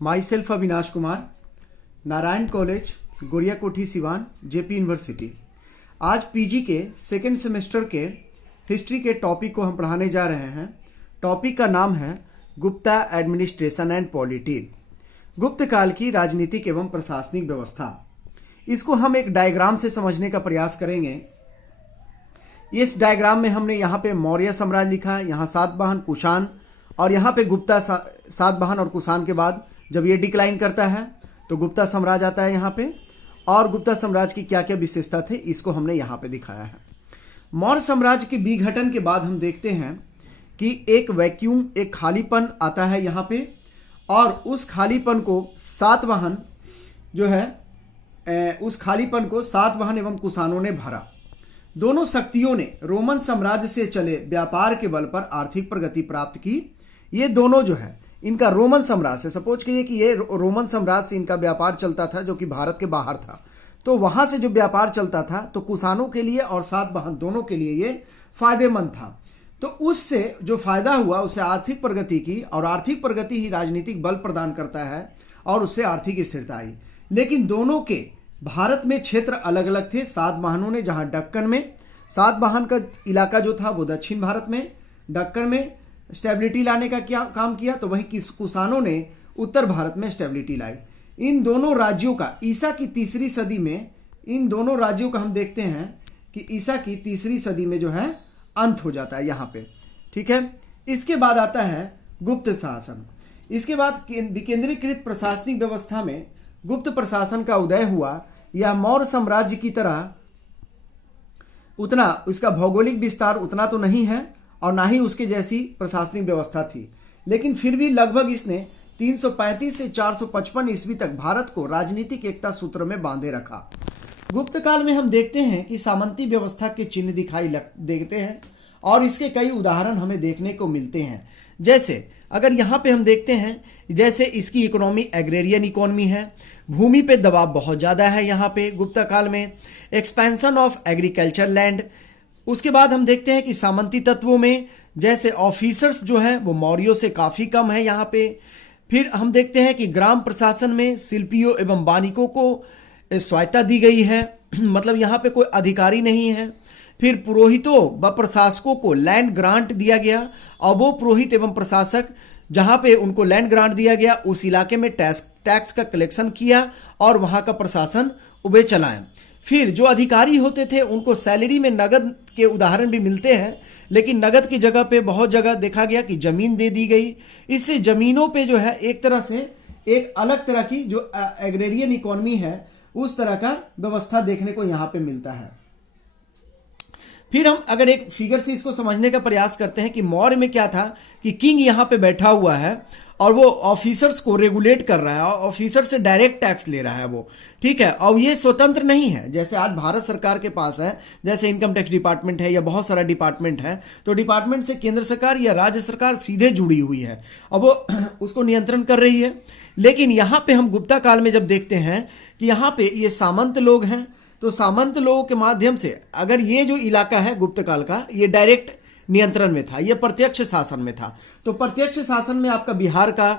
My self Avinash Kumar, Narayan college, Goriya Kothi, Siwan, JP university. आज PG के second semester के हिस्ट्री के टॉपिक को हम पढ़ाने जा रहे हैं। टॉपिक का नाम है गुप्ता एडमिनिस्ट्रेशन एंड पॉलिटी, गुप्त काल की राजनीतिक एवं प्रशासनिक व्यवस्था। इसको हम एक डायग्राम से समझने का प्रयास करेंगे। इस डायग्राम में हमने यहाँ पे मौर्य साम्राज्य लिखा है, यहाँ सातवाहन, कुषाण, और यहाँ पे गुप्ता। सातवाहन और कुषाण के बाद जब ये डिक्लाइन करता है तो गुप्ता साम्राज्य आता है यहाँ पे, और गुप्ता साम्राज्य की क्या क्या विशेषता थे इसको हमने यहाँ पे दिखाया है। मौर्य साम्राज्य के विघटन के बाद हम देखते हैं कि एक वैक्यूम, एक खालीपन आता है यहाँ पे, और उस खालीपन को सातवाहन जो है उस खालीपन को सातवाहन एवं कुषाणों ने भरा। दोनों शक्तियों ने रोमन साम्राज्य से चले व्यापार के बल पर आर्थिक प्रगति प्राप्त की। ये दोनों जो है इनका रोमन साम्राज्य से, सपोज कीजिए कि ये रोमन साम्राज्य से इनका व्यापार चलता था जो कि भारत के बाहर था, तो वहां से जो व्यापार चलता था तो कुषाणों के लिए और सातवाहन दोनों के लिए ये फायदेमंद था। तो उससे जो फायदा हुआ उससे आर्थिक प्रगति की, और आर्थिक प्रगति ही राजनीतिक बल प्रदान करता है और उससे आर्थिक स्थिरता आई। लेकिन दोनों के भारत में क्षेत्र अलग अलग थे। सातवाहनों ने जहां दक्कन में, सातवाहन का इलाका जो था वो दक्षिण भारत में, दक्कन में स्टेबिलिटी लाने का क्या काम किया, तो वहीं कुषाणों ने उत्तर भारत में स्टेबिलिटी लाई। इन दोनों राज्यों का ईसा की तीसरी सदी में, इन दोनों राज्यों का हम देखते हैं कि ईसा की तीसरी सदी में जो है अंत हो जाता है यहाँ पे। ठीक है, इसके बाद आता है गुप्त शासन। इसके बाद विकेंद्रीकृत प्रशासनिक व्यवस्था में गुप्त प्रशासन का उदय हुआ। यह मौर्य साम्राज्य की तरह उतना इसका भौगोलिक विस्तार उतना तो नहीं है और ना ही उसके जैसी प्रशासनिक व्यवस्था थी, लेकिन फिर भी लगभग इसने 335 से 455 ईस्वी तक भारत को राजनीतिक एकता सूत्र में बांधे रखा। गुप्त काल में हम देखते हैं कि सामंती व्यवस्था के चिन्ह दिखाई देते हैं और इसके कई उदाहरण हमें देखने को मिलते हैं। जैसे अगर यहाँ पे हम देखते हैं, जैसे इसकी इकोनॉमी एग्रेरियन इकोनॉमी है, भूमि पे दबाव बहुत ज़्यादा है यहाँ पे गुप्ता काल में, एक्सपेंशन ऑफ एग्रीकल्चर लैंड। उसके बाद हम देखते हैं कि सामंती तत्वों में जैसे ऑफिसर्स जो हैं वो मौर्यों से काफ़ी कम है यहाँ पे। फिर हम देखते हैं कि ग्राम प्रशासन में शिल्पियों एवं वानिकों को स्वायत्ता दी गई है, मतलब यहाँ पे कोई अधिकारी नहीं है। फिर पुरोहितों व प्रशासकों को लैंड ग्रांट दिया गया, और वो पुरोहित एवं प्रशासक जहाँ पे उनको लैंड ग्रांट दिया गया उस इलाके में टैक्स का कलेक्शन किया और वहाँ का प्रशासन वे चलाएं। फिर जो अधिकारी होते थे उनको सैलरी में नगद के उदाहरण भी मिलते हैं, लेकिन नगद की जगह पे बहुत जगह देखा गया कि जमीन दे दी गई। इससे जमीनों पे जो है एक तरह से एक अलग तरह की जो एग्रेरियन इकोनॉमी है उस तरह का व्यवस्था देखने को यहाँ पे मिलता है। फिर हम अगर एक फिगर से इसको समझने का प्रयास करते हैं कि मौर्य में क्या था कि किंग यहाँ पे बैठा हुआ है और वो ऑफिसर्स को रेगुलेट कर रहा है और ऑफिसर से डायरेक्ट टैक्स ले रहा है वो, ठीक है। और ये स्वतंत्र नहीं है जैसे आज भारत सरकार के पास है, जैसे इनकम टैक्स डिपार्टमेंट है या बहुत सारा डिपार्टमेंट है, तो डिपार्टमेंट से केंद्र सरकार या राज्य सरकार सीधे जुड़ी हुई है और वो उसको नियंत्रण कर रही है। लेकिन यहाँ पे हम गुप्ता काल में जब देखते हैं कि यहाँ पे ये सामंत लोग हैं, तो सामंत लोगों के माध्यम से अगर ये जो इलाका है गुप्त काल का ये डायरेक्ट नियंत्रण में था, ये प्रत्यक्ष शासन में था। तो प्रत्यक्ष शासन में आपका बिहार का,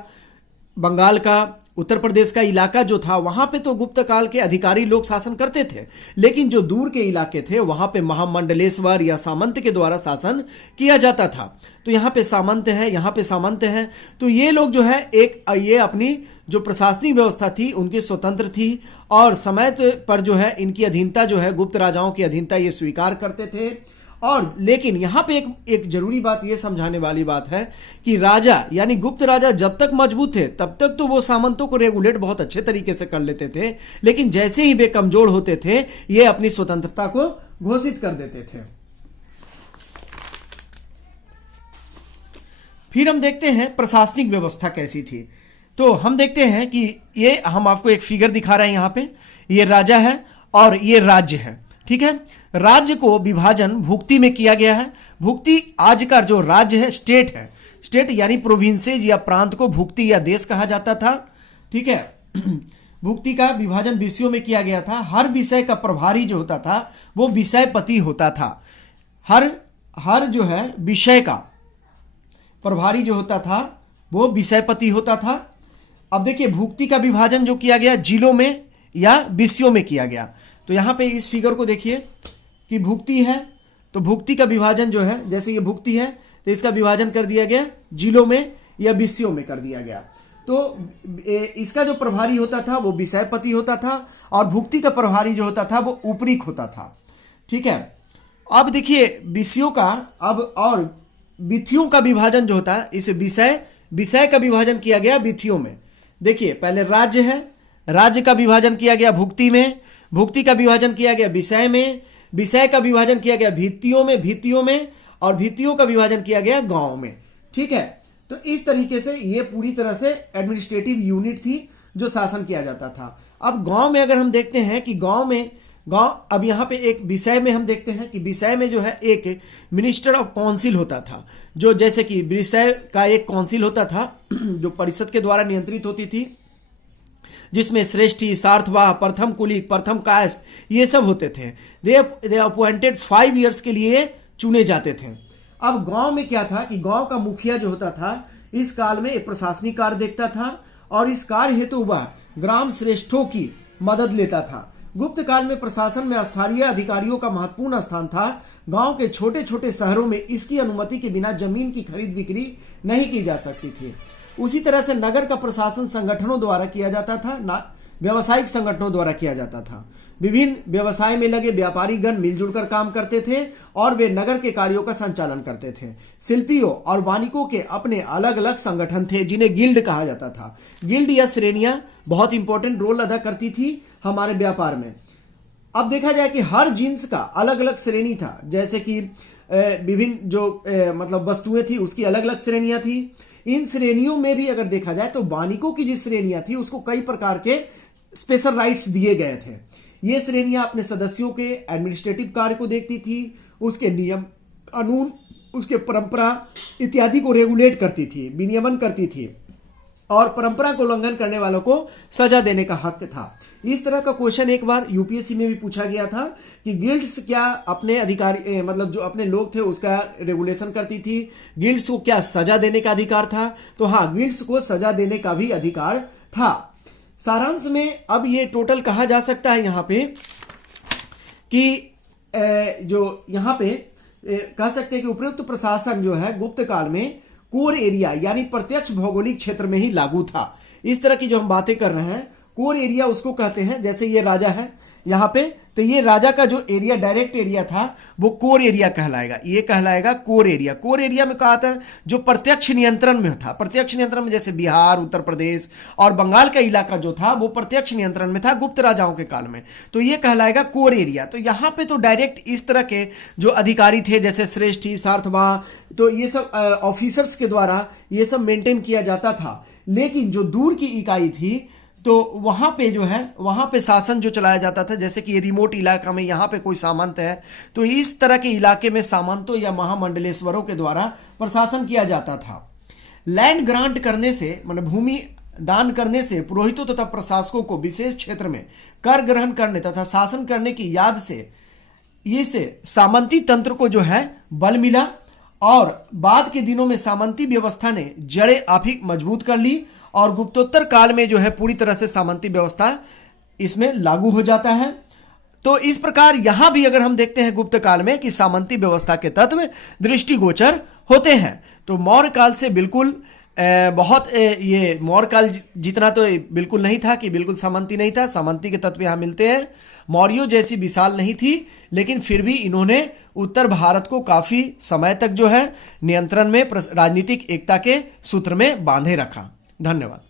बंगाल का, उत्तर प्रदेश का इलाका जो था वहां पे तो गुप्त काल के अधिकारी लोग शासन करते थे, लेकिन जो दूर के इलाके थे वहां पे महामंडलेश्वर या सामंत के द्वारा शासन किया जाता था। तो यहाँ पे सामंत है, यहाँ पे सामंत है, तो ये लोग जो है ये अपनी जो प्रशासनिक व्यवस्था थी उनकी स्वतंत्र थी और समय पर जो है इनकी अधीनता जो है गुप्त राजाओं की अधीनता ये स्वीकार करते थे। और लेकिन यहाँ पे एक जरूरी बात ये समझाने वाली बात है कि राजा यानी गुप्त राजा जब तक मजबूत थे तब तक तो वो सामंतों को रेगुलेट बहुत अच्छे तरीके से कर लेते थे, लेकिन जैसे ही वे कमजोर होते थे ये अपनी स्वतंत्रता को घोषित कर देते थे। फिर हम देखते हैं प्रशासनिक व्यवस्था कैसी थी। तो हम देखते हैं कि ये हम आपको एक फिगर दिखा रहे हैं, यहाँ पे ये राजा है और ये राज्य है, ठीक है। राज्य को विभाजन भुक्ति में किया गया है। भुक्ति आज का जो राज्य है स्टेट है, स्टेट यानी प्रोविंसेज या प्रांत को भुक्ति या देश कहा जाता था, ठीक है। भुक्ति का विभाजन विषयों में किया गया था। हर विषय का प्रभारी जो होता था वो विषयपति होता था। हर जो है विषय का प्रभारी जो होता था वो विषयपति होता था। अब देखिए भुक्ति का विभाजन जो किया गया जिलों में या विषयों में किया गया। तो यहाँ पे इस फिगर को देखिए कि भुक्ति है, तो भुक्ति का विभाजन जो है, जैसे ये भुक्ति है तो इसका विभाजन कर दिया गया जिलों में या विषयों में कर दिया गया। तो इसका जो प्रभारी होता था वो विषयपति होता था और भुक्ति का प्रभारी जो होता था वो उपरीक होता था। ठीक है, अब देखिए विषयों का अब और विधियों का विभाजन जो होता है, इस विषय का विभाजन किया गया विधियों में। देखिए पहले राज्य है, राज्य का विभाजन किया गया भुक्ति में, भुक्ति का विभाजन किया गया विषय में, विषय का विभाजन किया गया भित्तियों में और भित्तियों का विभाजन किया गया गांव में। ठीक है, तो इस तरीके से ये पूरी तरह से एडमिनिस्ट्रेटिव यूनिट थी जो शासन किया जाता था। अब गांव में अगर हम देखते हैं कि गांव अब यहाँ पे एक विषय में हम देखते हैं कि विषय में जो है एक मिनिस्टर ऑफ काउंसिल होता था, जो जैसे कि विषय का एक काउंसिल होता था जो परिषद के द्वारा नियंत्रित होती थी, जिसमें श्रेष्ठी, सार्थवा, प्रथम कुलीक, प्रथम कायस्थ ये सब होते थे। दे अपॉइंटेड 5 ईयर्स के लिए चुने जाते थे। अब गांव में क्या था कि गांव का मुखिया जो होता था इस काल में एक प्रशासनिक कार्य देखता था और इस कार्य हेतु वह ग्राम श्रेष्ठों की मदद लेता था। गुप्त काल में प्रशासन में स्थानीय अधिकारियों का महत्वपूर्ण स्थान था। गांव के छोटे छोटे शहरों में इसकी अनुमति के बिना जमीन की खरीद बिक्री नहीं की जा सकती थी। उसी तरह से नगर का प्रशासन संगठनों द्वारा किया जाता था, व्यावसायिक संगठनों द्वारा किया जाता था। विभिन्न व्यवसाय में लगे व्यापारी गण मिलजुल कर काम करते थे और वे नगर के कार्यों का संचालन करते थे। शिल्पियों और वानिकों के अपने अलग अलग संगठन थे जिन्हें गिल्ड कहा जाता था। गिल्ड या श्रेणियां बहुत इंपॉर्टेंट रोल अदा करती थी हमारे व्यापार में। अब देखा जाए कि हर जिन्स का अलग अलग श्रेणी था, जैसे कि विभिन्न जो मतलब वस्तुएं थी उसकी अलग अलग श्रेणियां थी। इन श्रेणियों में भी अगर देखा जाए तो वानिकों की जिस श्रेणियां थी उसको कई प्रकार के स्पेशल राइट्स दिए गए थे। ये श्रेणियां अपने सदस्यों के एडमिनिस्ट्रेटिव कार्य को देखती थी, उसके नियम कानून, उसके परंपरा इत्यादि को रेगुलेट करती थी, विनियमन करती थी और परंपरा को उल्लंघन करने वालों को सजा देने का हक था। इस तरह का क्वेश्चन एक बार यूपीएससी में भी पूछा गया था कि गिल्ड्स क्या अपने अधिकारी मतलब जो अपने लोग थे उसका रेगुलेशन करती थी, गिल्ड्स को क्या सजा देने का अधिकार था? तो हाँ, गिल्ड्स को सजा देने का भी अधिकार था। सारांश में अब ये टोटल कहा जा सकता है यहाँ पे कि जो यहाँ पे कह सकते हैं कि उपयुक्त प्रशासन जो है गुप्त काल में कोर एरिया यानी प्रत्यक्ष भौगोलिक क्षेत्र में ही लागू था। इस तरह की जो हम बातें कर रहे हैं कोर एरिया उसको कहते हैं। जैसे ये राजा है यहाँ पे, तो ये राजा का जो एरिया डायरेक्ट एरिया था वो कोर एरिया कहलाएगा, ये कहलाएगा कोर एरिया। कोर एरिया में कहा था जो प्रत्यक्ष नियंत्रण में था। प्रत्यक्ष नियंत्रण में जैसे बिहार, उत्तर प्रदेश और बंगाल का इलाका जो था वो प्रत्यक्ष नियंत्रण में था गुप्त राजाओं के काल में, तो ये कहलाएगा कोर एरिया। तो यहाँ पे तो डायरेक्ट इस तरह के जो अधिकारी थे जैसे श्रेष्ठी, सार्थवा, तो ये सब ऑफिसर्स के द्वारा ये सब मेंटेन किया जाता था। लेकिन जो दूर की इकाई थी तो वहाँ पे जो है वहाँ पे शासन जो चलाया जाता था, जैसे कि रिमोट इलाका में यहाँ पे कोई सामंत है तो इस तरह के इलाके में सामंतों या महामंडलेश्वरों के द्वारा प्रशासन किया जाता था। लैंड ग्रांट करने से मतलब भूमि दान करने से पुरोहितों तथा प्रशासकों को विशेष क्षेत्र में कर ग्रहण करने तथा शासन करने की याद से इससे सामंती तंत्र को जो है बल मिला और बाद के दिनों में सामंती व्यवस्था ने जड़ें काफी मजबूत कर ली और गुप्तोत्तर काल में जो है पूरी तरह से सामंती व्यवस्था इसमें लागू हो जाता है। तो इस प्रकार यहां भी अगर हम देखते हैं गुप्त काल में कि सामंती व्यवस्था के तत्व दृष्टिगोचर होते हैं। तो मौर्य काल से बिल्कुल बहुत ये मौर्य काल जितना तो बिल्कुल नहीं था कि बिल्कुल सामंती नहीं था, सामंती के तत्व यहाँ मिलते हैं। मौर्यों जैसी विशाल नहीं थी लेकिन फिर भी इन्होंने उत्तर भारत को काफी समय तक जो है नियंत्रण में राजनीतिक एकता के सूत्र में बांधे रखा। धन्यवाद।